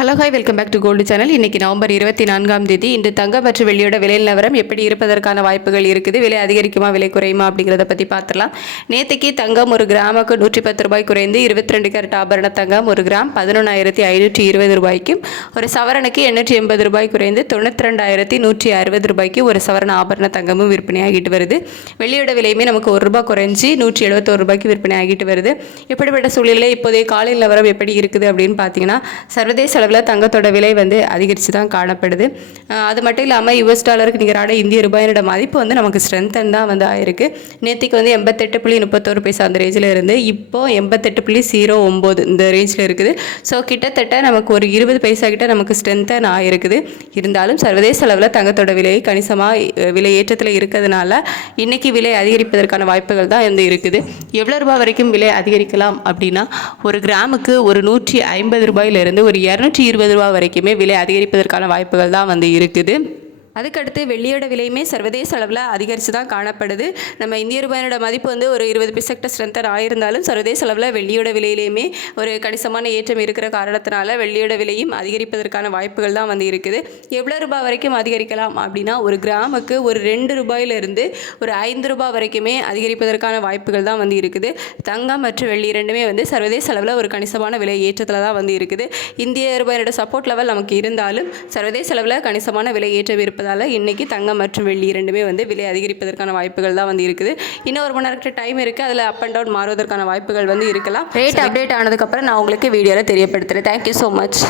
Hello hi welcome back to gold channel. இன்றைக்கி November 24ஆம் தேதி இன்று தங்கம் மற்றும் வெள்ளியோட விலை நிலவரம் எப்படி இருப்பதற்கான வாய்ப்புகள் இருக்குது, விலை அதிகரிக்குமா விலை குறையுமா அப்படிங்கிறத பற்றி பார்த்துடலாம். நேற்றுக்கு தங்கம் ஒரு கிராமுக்கு 110 ரூபாய் குறைந்து 22 கேரட் ஆபரண தங்கம் ஒரு கிராம் 11,520 ரூபாய்க்கும், ஒரு சவரனுக்கு 880 ரூபாய் குறைந்து 92,160 ரூபாய்க்கு ஒரு சவரன் ஆபரண தங்கமும் விற்பனையாகிட்டு வருது. வெள்ளியோட விலையுமே நமக்கு 1 ரூபாய் குறைஞ்சி 171 ரூபாய்க்கு விற்பனை ஆகிட்டு வருது. இப்படிப்பட்ட சூழ்நிலை இப்போதைய காலை நிலவரம் எப்படி இருக்குது அப்படின்னு பார்த்தீங்கன்னா, சர்வதேச அளவில் தங்கத்தோட விலை அதிகரித்து தான் காணப்படுது. அது மட்டும் இல்லாமல் US டாலருக்கு நிகரான இந்திய ரூபாயோட மதிப்பு நமக்கு ஸ்ட்ரென்தன் தான் ஆயிருக்கு. நேற்றுக்கு 88.31 பைசா அந்த ரேஞ்சில் இருந்து இப்போ 88.09 இந்த ரேஞ்சில் இருக்குது. ஸோ கிட்டத்தட்ட நமக்கு ஒரு 20 பைசா கிட்ட நமக்கு ஸ்ட்ரென்தன் ஆகிருக்குது. இருந்தாலும் சர்வதேச அளவில் தங்கத்தோட விலை கணிசமாக விலை ஏற்றத்தில் இருக்கிறதுனால இன்றைக்கி விலை அதிகரிப்பதற்கான வாய்ப்புகள் தான் இருக்குது. எவ்வளோ ரூபாய் வரைக்கும் விலை அதிகரிக்கலாம் அப்படின்னா, ஒரு கிராமுக்கு ஒரு 150 ரூபாயிலிருந்து ஒரு 220 ரூபா வரைக்குமே விலை அதிகரிப்பதற்கான வாய்ப்புகள் தான் இருக்குது. அதுக்கடுத்து வெள்ளியோட விலையுமே சர்வதேச அளவில் அதிகரித்து தான் காணப்படுது. நம்ம இந்திய ரூபாயோட மதிப்பு ஒரு 20 பைசா ஸ்ட்ரென்தன் ஆயிருந்தாலும் சர்வதேச அளவில் வெள்ளியோட விலையிலையுமே ஒரு கணிசமான ஏற்றம் இருக்கிற காரணத்தினால வெள்ளியோட விலையும் அதிகரிப்பதற்கான வாய்ப்புகள் தான் இருக்குது. எவ்வளோ ரூபாய் வரைக்கும் அதிகரிக்கலாம் அப்படின்னா, ஒரு கிராமுக்கு ஒரு 2 ரூபாயிலிருந்து ஒரு 5 ரூபாய் வரைக்குமே அதிகரிப்பதற்கான வாய்ப்புகள் தான் இருக்குது. தங்கம் மற்றும் வெள்ளி இரண்டுமே சர்வதேச அளவில் ஒரு கணிசமான விலை ஏற்றத்தில் தான் இருக்குது. இந்திய ரூபாயோட சப்போர்ட் லெவல் நமக்கு இருந்தாலும் சர்வதேச அளவில் கணிசமான விலை ஏற்றம் இருப்பதால் இன்னைக்கு தங்கம் மற்றும் வெள்ளி இரண்டுமே விலை அதிகரிப்பதற்கான வாய்ப்புகள் தான் இருக்குது. இன்னும் ஒரு மணி நேரத்துக்கு டைம் இருக்குது. அதில் அப் அண்ட் டவுன் மாறுவதற்கான வாய்ப்புகள் இருக்கலாம். ரேட் அப்டேட் ஆனதுக்கப்புறம் நான் உங்களுக்கு வீடியோவில் தெரியப்படுத்துகிறேன். Thank you so much.